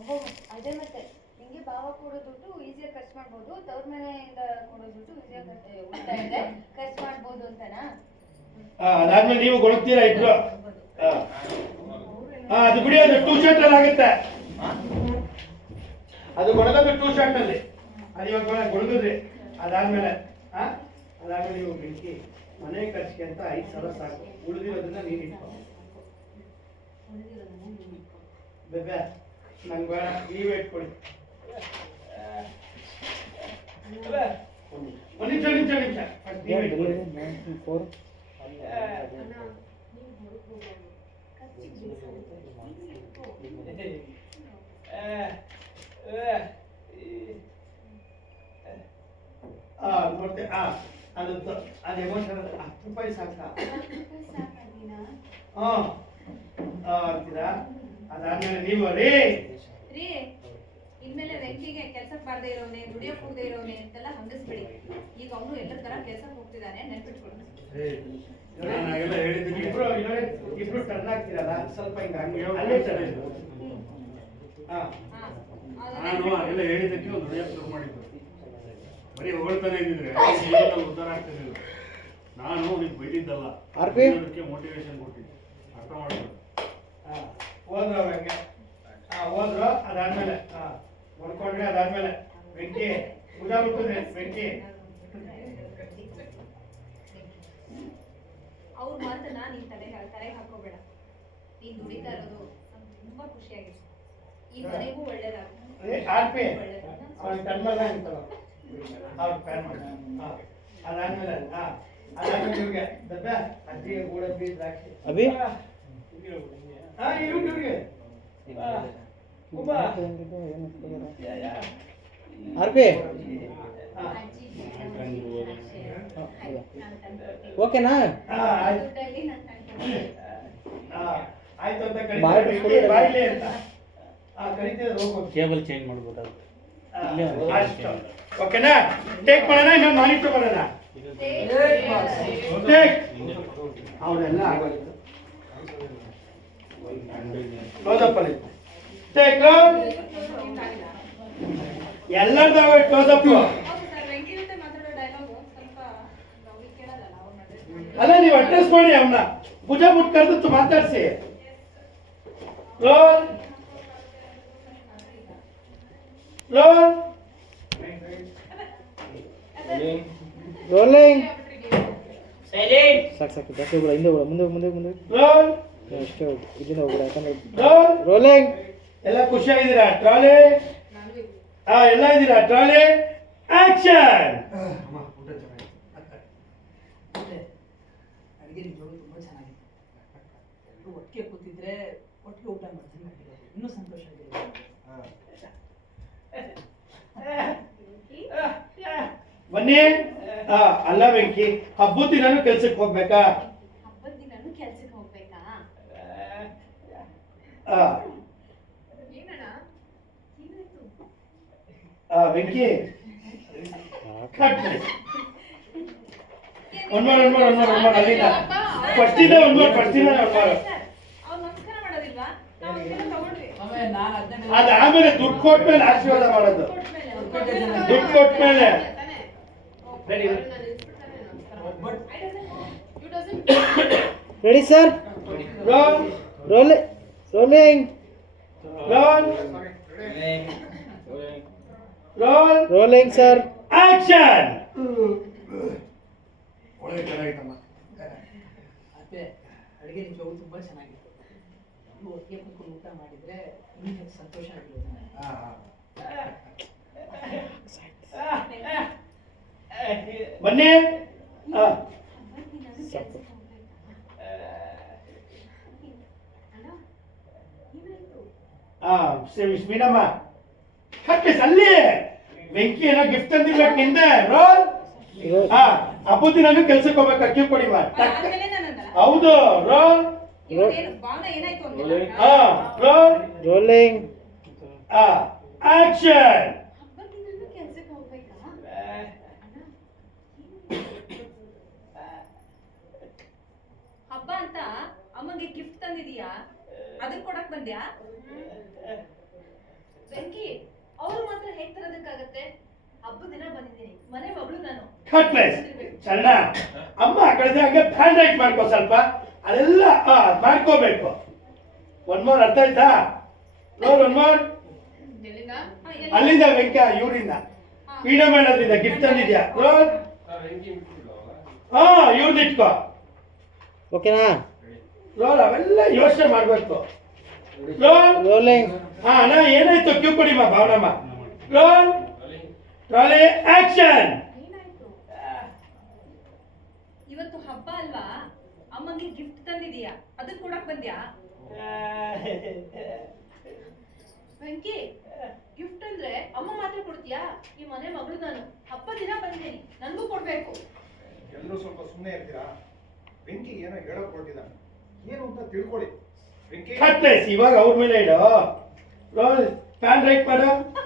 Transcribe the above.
ಅಬ್ಬೋ, ಅದೇ ಮತ್ತೆ. ನಿಮಗೆ ಭಾವ ಕೊಡೋ ದುಡ್ಡು ಈಸಿಯಾಗಿ ಖರ್ಚು ಮಾಡ್ಬೋದು ತವ್ರ ಮನೆಯಿಂದ ಕೊಡೋ ದುಡ್ಡು ಈಸಿಯಾಗಿ ಇದೆ. ಖರ್ಚು ಮಾಡ್ಬೋದು ಅಂತನಾ? ಆ, ಅದಾದ್ಮೇಲೆ ನೀವು ಗೊಳ್ತೀರಾ ಇಬ್ರು? ಅದು ಬಿಡಿ ಅದು ಟೂ ಶರ್ಟ್ ಅಲ್ಲಿ ಆಗುತ್ತೆ. ಅದು ಗೊಣಗೋದು ಟೂ ಶರ್ಟ್ ಅಲ್ಲಿ. ಅದು ಇವಾಗ ಗೊಣ- ಅದಾದಮೇಲೆ ಅದಾದ್ಮೇಲೆ ಆ? ಅದಾದ್ಮೇಲೆ ನೀವು ಬೆಂಕಿ ಮನೆ ಖರ್ಚಿಗೆ ಅಂತ ಐದು ಸಾವಿರ ಸಾಕು. ಉಳಿದಿರೋದನ್ನ ನೀನು ಇಟ್ಕೊ. ಬೆಬ್ಬೆ ನಂಗೆ ಬೇಡ ನೀವೇ ಇಟ್ಕೊಳ್ಳಿ. ಒಂದು ನಿಮಿಷ ನಿಮಿಷ ನಿಮಿಷ. First ನೀವೇ ಇಟ್ಕೊಳ್ಳಿ. ಫೋರ್ ಆ ನೋಡ್ತೆ ಆ ಅದು ಅದು ಎಮೋಷನಲ್ ಹತ್ತು ರೂಪಾಯಿ ಸಾಕ? ಹಾ ಆ, ಅಂತೀರಾ? ಅದಾದ್ಮೇಲೆ ನೀವು ರೀ. ರೀ ಇನ್ಮೇಲೆ ವೆಂಕಿಗೆ ಕೆಲ್ಸಕ್ಕೆ ಬಾರ್ದೇ ಇರೋನೆ ದುಡಿಯೋಕ್ ಹೋಗದೆ ಇರೋನೆ ಅಂತೆಲ್ಲ ಹಂಗಿಸ್ಬಿಡಿ. ಈಗ ಅವನು ಎಲ್ಲರ ತರ ಕೆಲ್ಸಕ್ಕೆ ಹೋಗ್ತಿದ್ದಾನೆ ನೆನ್ಪಿಟ್ಕೊಳ್ಳಿ ನಾನೆಲ್ಲ ಹೇಳಿದ್ದೀನಿ. ಇಬ್ರು ಇಲ್ಲೇ ಇಬ್ರು ಟರ್ನ್ ಆಗ್ತೀರಲ್ಲ? ಸ್ವಲ್ಪ ಹಿಂಗ ಹಂಗೆ ಅಲ್ಲೇ ಟರ್ನ್ ಹಾ. ನಾನು ಅದೆಲ್ಲ ಹೇಳಿದ್ದಕ್ಕೆ ಒಂದು ದುಡಿಯೋಕೆ ಶುರು ಮಾಡಿದ್ದು ಬರೀ ಹೊಗಳ್ತಾನೆ ಇದ್ದಿದ್ರೆ. ಉದ್ಧಾರ ಆಗ್ತಿರ್ಲಿಲ್ಲ ನಾನು ಅವ್ನಿಗೆ ಬೈದಿದ್ದಲ್ಲ. ಅದಕ್ಕೆ? ಮೋಟಿವೇಶನ್ ಕೊಟ್ಟಿದ್ದೆ. ಅರ್ಥ ಮಾಡ್ಕೊಂಡು ಹೋದ್ರು ಅವಂಗೆ ಹಾ ಹೋದ್ರು ಅದಾದ್ಮೇಲೆ ಹಾ ಒಡ್ಕೊಂಡ್ರೆ ಅದಾದ್ಮೇಲೆ. ಬೆಂಕಿ ಉದಾ ಮುಟ್ಟಿದ್ರೆ ಬೆಂಕಿ. ಅವ್ರ ಮಾತನ್ನ ನೀನ್ ತಲೆ ತಲೆಗೆ ಹಾಕೋಬೇಡ. ನೀನ್ ದುಡಿತಾ ಇರೋದು ನಂಗ್ ತುಂಬಾ ಖುಷಿಯಾಗಿತ್ತು ಈ ಮನೆಗೂ ಒಳ್ಳೇದಾಗುತ್ತೆ ಆರ್ಪಿ. ಅವನ ಕಣ್ಮಲ್ಲ ಅಂತಲ್ಲ ಅವ್ರ ಮಾಡಿ ಹಾ ಅದಾದ್ಮೇಲೆ ಹಾ ಅದಾದ್ಮೇಲೆ ಇವ್ರಿಗೆ ದಬ್ಬೆ ಅಜ್ಜಿ ಗೋಡಂಬಿ ದ್ರಾಕ್ಷಿ. ಅಭಿ? ಹಾ ಇವ್ರಿಗೆ ಇವ್ರಿಗೆ ಆರ್ ಪಿ ಹಾ. ಓಕೆನಾ? ಕೇಬಲ್ ಚೇಂಜ್ ಮಾಡ್ಬೋದು ಓಕೆನಾ? ಟೇಕ್ ಮಾಡೋಣ ಇನ್ನೊಂದು ಮಾನಿಟರ್ ಮಾಡೋಣ? ಟೇಕ್ ಅವರೆಲ್ಲ ಆಗೋಯ್ತು. ಟೇಕ್ ಎಲ್ಲರದಾವ ಕ್ಲೋಸಪ್ ಅವ್ರಿಗೆ ಕೇಳಲ್ಲ ಅಲ್ಲ ನೀವು ಅಡ್ರೆಸ್ ಮಾಡಿ ಅವನ್ನ ಭುಜ ಮುಟ್ ಕರೆದು ಮಾತಾಡ್ಸಿ. ರೋಲ್ ರೋಲ್ ರೋಲಿಂಗ್ ಸಾಕು ಸಾಕು ಜಾಸ್ತಿ ಹೋಗ್ಬೇಡ ಹಿಂದೆ ಮುಂದೆ ಮುಂದೆ ಮುಂದೆ ರೋಲ್ ಅಷ್ಟೇ ಹೋಗು ಹೋಗ್ಬಿಡ ಯಾಕಂದ್ರೆ ರೋಲಿಂಗ್ ಎಲ್ಲ ಖುಷಿಯಾಗಿದ್ದೀರಾ? ಟ್ರಾಲಿ ಹಾ ಎಲ್ಲ ಇದ್ದೀರಾ? ಟ್ರಾಲಿ ಆಕ್ಷನ್ ಅಡುಗೆ ನಿಜವಾಗ್ಲೂ ತುಂಬ ಚೆನ್ನಾಗಿತ್ತು ಎಲ್ಲರೂ ಒಟ್ಟಿಗೆ ಕೂತಿದ್ರೆ ಒಟ್ಟಿಗೆ ಊಟ ಮಾಡ್ತೀನಿ ಇನ್ನೂ ಸಂತೋಷ ಬನ್ನಿ. ಹಾ ಅಲ್ಲ ವೆಂಕಿ ಹಬ್ಬದ ದಿನಾನು ಕೆಲ್ಸಕ್ಕೆ ಹೋಗ್ಬೇಕಾ? ಹಬ್ಬದ ದಿನಾನು ಕೆಲ್ಸಕ್ಕೆ ಹೋಗ್ಬೇಕಾ ವೆಂಕಿ ಕಟ್ ಒಂದ್ ಮಾಡ್ ಒಂದ್ ಮಾಡ್ ಒಂದ್ ಮಾಡ್ ಒಂದ್ ಮಾಡ್ ಅಲ್ಲಿಂದ. ಫಸ್ಟ್ ಇಂದ ಒಂದ್ ಮಾಡ್ ಫಸ್ಟ್ ಇಂದ ದುಡ್ಡು ಕೊಟ್ಮೇಲೆ ಆಶೀರ್ವಾದ ಮಾಡೋದು. ದುಡ್ಡು ಕೊಟ್ಮೇಲೆ ready sir ready sir roll ರೋಲಿ rolling Roll. Rolling, rolling sir action ಒಳಗೆ ಚೆನ್ನಾಗಿತ್ತಮ್ಮ ಅದೇ ಅಡುಗೆ ನಿಜವಾಗ್ಲೂ ತುಂಬ ಚೆನ್ನಾಗಿತ್ತು. ಒಟ್ಟಿಗೆ ಕೂತ್ಕೊಂಡು ಊಟ ಮಾಡಿದ್ರೆ ಇನ್ನೂ ಸಂತೋಷ ಆಗಿರುತ್ತೆ. ಬನ್ನಿ. ಆ, ಸಾಕು. ಆ ಮೀನಮ್ಮ ಕಟ್ ಪ್ಲೀಸ್ ಅಲ್ಲಿ ಬೆಂಕಿ ಏನೋ ಗಿಫ್ಟ್ ತಂದಿರ್ಬೇಕು ಹಿಂದೆ ರೋಲ್! ರೋ- ಹಾ ಹಬ್ಬದ ದಿನಾನು ಕೆಲ್ಸಕ್ಕೆ ಹೋಗ್ಬೇಕು ಅಕ್ಕಿ ಕೊಡಿ ಹೌದು ರೋಲ್! ಹಾ ರೋಲ್! ರೋಲಿಂಗ್ ಆ ಆಕ್ಷನ್ ಹಬ್ಬ ಅಂತ? ಅಮ್ಮಂಗೆ ಗಿಫ್ಟ್ ತಂದಿದೀಯಾ? ಅದನ್ನ ಕೊಡಕ್ ಬಂದ್ಯಾ? ವೆಂಕಿ ಅವ್ರು ಮಾತ್ರ ಹೇಗ್ ತರೋದಕ್ಕಾಗತ್ತೆ? ಹಬ್ಬದ ದಿನ ಬಂದಿದ್ದೀನಿ. ಮನೆ ಮಗಳು ನಾನು. ಕಟ್ ಅಮ್ಮ ಕಳೆದ ಹಾಗೆ ಬ್ಯಾಂಡ್ ರೈಟ್ ಮಾಡ್ಕೋ ಸ್ವಲ್ಪ. ಅದೆಲ್ಲ ಮಾಡ್ಕೋಬೇಕು. ಒನ್ ಮೋರ್ ಅರ್ಥ ಆಯ್ತಾ? ಒನ್ ಮೋರ್ ಅಲ್ಲಿಂದ ವೆಂಕ ಇವರಿಂದ ಪೀಡ ಮಾಡೋದ್ರಿಂದ ಗಿಫ್ಟ್ ತಂದಿದ್ಯಾ? ಹಾ ಇವ್ರದ್ದು ಇಟ್ಕೋ. ಓಕೆನಾ ರೋಲ್ ಅವೆಲ್ಲ ಯೋಚನೆ ಮಾಡಬೇಕು. ರೋಲ್? ರೋಲಿಂಗ್. ಹಾ ಅಣ್ಣ ಏನಾಯ್ತು? ಕ್ಯೂ ಕೊಡಿಮ್ಮ ಭಾವನಮ್ಮ. ರೋಲ್? Trolley action. ಏನಾಯ್ತು ಇವತ್ತು ಹಬ್ಬ ಅಲ್ವಾ? ಅಮ್ಮಂಗೆ ಗಿಫ್ಟ್ ತಂದಿದೀಯಾ? ಅದನ್ನ ಕೊಡಕ್ ಬಂದ್ಯಾ? ವೆಂಕಿ ಗಿಫ್ಟ್ ಅಂದ್ರೆ ಅಮ್ಮ ಮಾತ್ರ ಕೊಡ್ತೀಯಾ? ಈ ಮನೆ ಮಗಳು ನಾನು. ಹಬ್ಬ ದಿನ ಬಂದಿದ್ದೀನಿ. ನನಗೂ ಕೊಡ್ಬೇಕು. ಎಲ್ಲರೂ ಸ್ವಲ್ಪ ಸುಮ್ಮನೆ ಇರ್ತೀರಾ? ಬೆಂಕಿ ಏನೋ ಹೇಳಕ್ ಹೊರಟಿದ್ದಾನೆ. ಏನು ಅಂತ ತಿಳ್ಕೊಳ್ಳಿ. ಕಟ್ಲೆಸ್ ಇವಾಗ ಅವ್ರ ಮೇಲೆ ಇಡು. ಪ್ಯಾನ್ ರೈಟ್ ಮಾಡು.